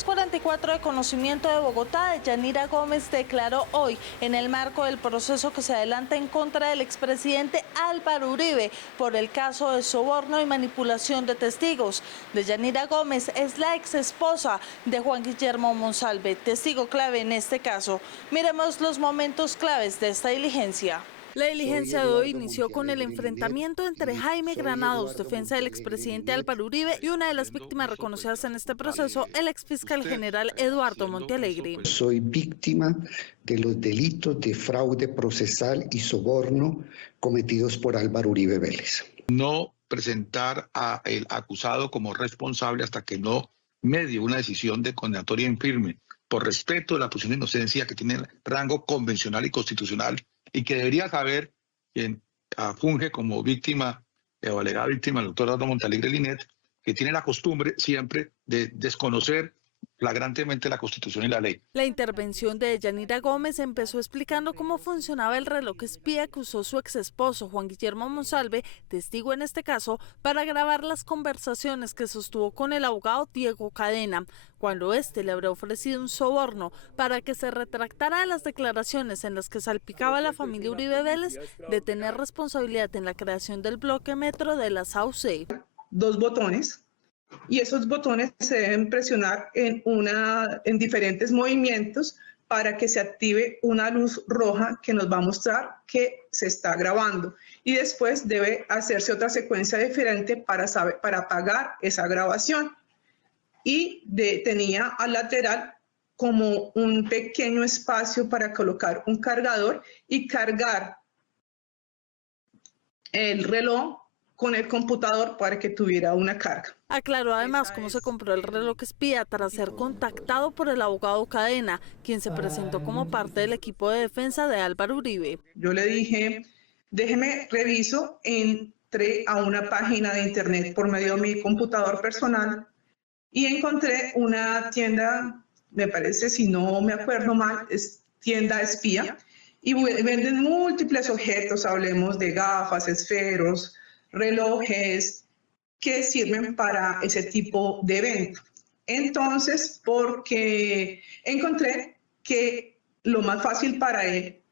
344 de conocimiento de Bogotá, Yanira Gómez declaró hoy en el marco del proceso que se adelanta en contra del expresidente Álvaro Uribe por el caso de soborno y manipulación de testigos. Yanira Gómez es la ex esposa de Juan Guillermo Monsalve, testigo clave en este caso. Miremos los momentos claves de esta diligencia. La diligencia de hoy inició con el enfrentamiento entre Jaime Granados, defensa del expresidente Álvaro Uribe, y una de las víctimas reconocidas en este proceso, el exfiscal general Eduardo Montealegre. Soy víctima de los delitos de fraude procesal y soborno cometidos por Álvaro Uribe Vélez. No presentar al acusado como responsable hasta que no medie una decisión de condenatoria en firme, por respeto de la presunción de inocencia que tiene rango convencional y constitucional, y que debería saber quien funge como víctima o alegada víctima, el doctor Eduardo Montealegre Linet, que tiene la costumbre siempre de desconocer flagrantemente la Constitución y la ley. La intervención de Yanira Gómez empezó explicando cómo funcionaba el reloj espía que usó su ex esposo Juan Guillermo Monsalve, testigo en este caso, para grabar las conversaciones que sostuvo con el abogado Diego Cadena, cuando éste le habría ofrecido un soborno para que se retractara de las declaraciones en las que salpicaba a la familia Uribe Vélez de tener responsabilidad en la creación del bloque metro de la Sauce. 2 botones. Y esos botones se deben presionar en diferentes movimientos para que se active una luz roja que nos va a mostrar que se está grabando. Y después debe hacerse otra secuencia diferente para apagar esa grabación. Y tenía al lateral como un pequeño espacio para colocar un cargador y cargar el reloj con el computador para que tuviera una carga. Aclaró además cómo se compró el reloj espía tras ser contactado por el abogado Cadena, quien se presentó como parte del equipo de defensa de Álvaro Uribe. Yo le dije, déjeme reviso, entré a una página de internet por medio de mi computador personal y encontré una tienda, me parece, si no me acuerdo mal, es tienda espía, y venden múltiples objetos, hablemos de gafas, esferos, relojes que sirven para ese tipo de evento. Entonces, porque encontré que lo más fácil para él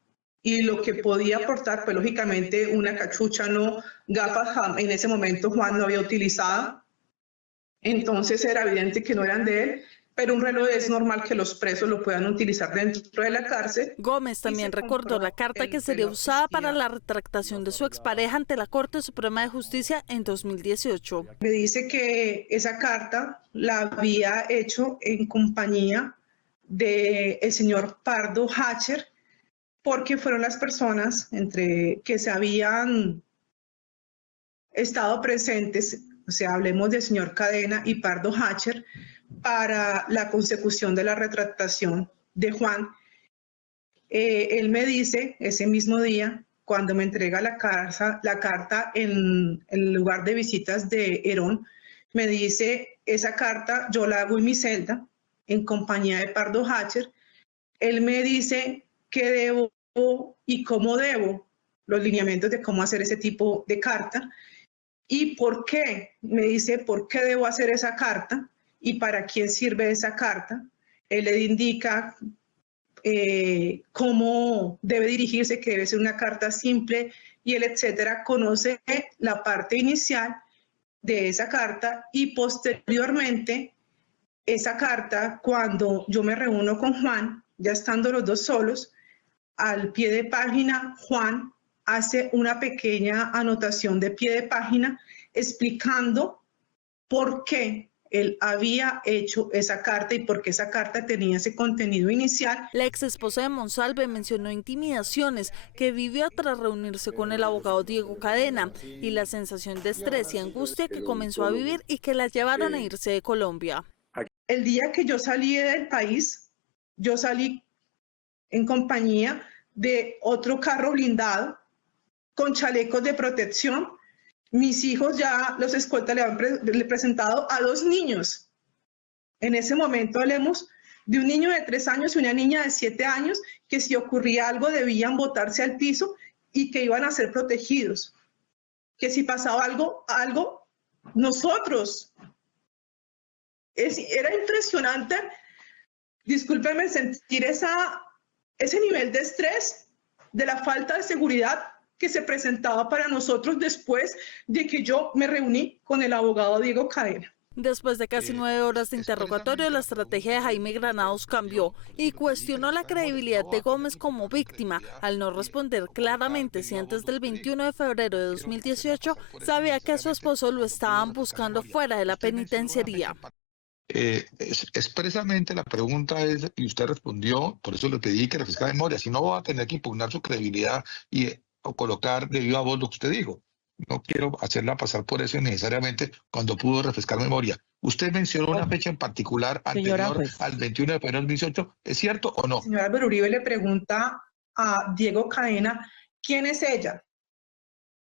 y lo que podía aportar, pues lógicamente una cachucha, no gafas, en ese momento Juan no había utilizado, entonces era evidente que no eran de él, pero un reloj es normal que los presos lo puedan utilizar dentro de la cárcel. Gómez también recordó la carta que sería usada para la retractación de su expareja ante la Corte Suprema de Justicia en 2018. Me dice que esa carta la había hecho en compañía del señor Pardo Hacher, porque fueron las personas que se habían estado presentes, o sea, hablemos del señor Cadena y Pardo Hacher, para la consecución de la retractación de Juan. Él me dice ese mismo día, cuando me entrega la carta en el lugar de visitas de Herón, me dice, esa carta yo la hago en mi celda, en compañía de Pardo Hacher. Él me dice qué debo y cómo debo, los lineamientos de cómo hacer ese tipo de carta, y por qué, me dice por qué debo hacer esa carta, y para quién sirve esa carta. Él le indica cómo debe dirigirse, que debe ser una carta simple, y él, etcétera, conoce la parte inicial de esa carta, y posteriormente esa carta, cuando yo me reúno con Juan, ya estando los dos solos, al pie de página, Juan hace una pequeña anotación de pie de página explicando por qué él había hecho esa carta y por qué esa carta tenía ese contenido inicial. La ex esposa de Monsalve mencionó intimidaciones que vivió tras reunirse con el abogado Diego Cadena y la sensación de estrés y angustia que comenzó a vivir y que la llevaron a irse de Colombia. El día que yo salí del país, yo salí en compañía de otro carro blindado con chalecos de protección. Mis hijos ya, los escoltas le han presentado a 2 niños. En ese momento hablemos de un niño de 3 años y una niña de 7 años que si ocurría algo debían botarse al piso y que iban a ser protegidos. Que si pasaba algo, nosotros era impresionante, discúlpeme, sentir ese nivel de estrés, de la falta de seguridad que se presentaba para nosotros después de que yo me reuní con el abogado Diego Cadena. Después de casi 9 horas de interrogatorio, la estrategia de Jaime Granados cambió y cuestionó la credibilidad de Gómez como víctima al no responder claramente si antes del 21 de febrero de 2018 sabía que a su esposo lo estaban buscando fuera de la penitenciaría. Expresamente la pregunta es, y usted respondió, por eso le pedí que refrescara memoria, si no va a tener que impugnar su credibilidad o colocar de viva voz lo que usted dijo. No quiero hacerla pasar por eso necesariamente cuando pudo refrescar memoria. Usted mencionó una fecha en particular anterior al 21 de febrero del 2018. ¿Es cierto o no? El señor Álvaro Uribe le pregunta a Diego Cadena, ¿quién es ella?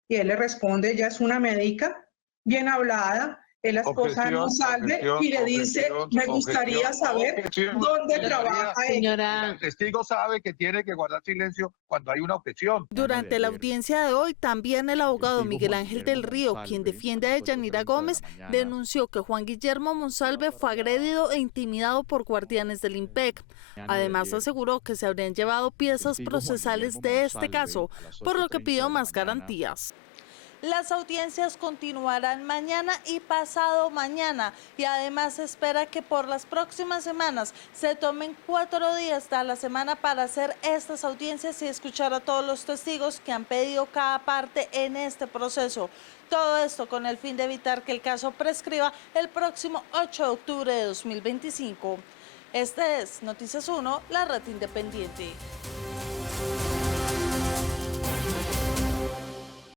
Y él le responde, ella es una médica bien hablada, es la esposa de Monsalve, y le dice, me gustaría saber dónde trabaja ella. El testigo sabe que tiene que guardar silencio cuando hay una objeción. Durante la audiencia de hoy, también el abogado Miguel Ángel del Río, quien defiende a Yanira Gómez, denunció que Juan Guillermo Monsalve fue agredido e intimidado por guardianes del IMPEC. Además, aseguró que se habrían llevado piezas procesales de este caso, por lo que pidió más garantías. Las audiencias continuarán mañana y pasado mañana y además se espera que por las próximas semanas se tomen 4 días de la semana para hacer estas audiencias y escuchar a todos los testigos que han pedido cada parte en este proceso. Todo esto con el fin de evitar que el caso prescriba el próximo 8 de octubre de 2025. Este es Noticias 1, la red independiente.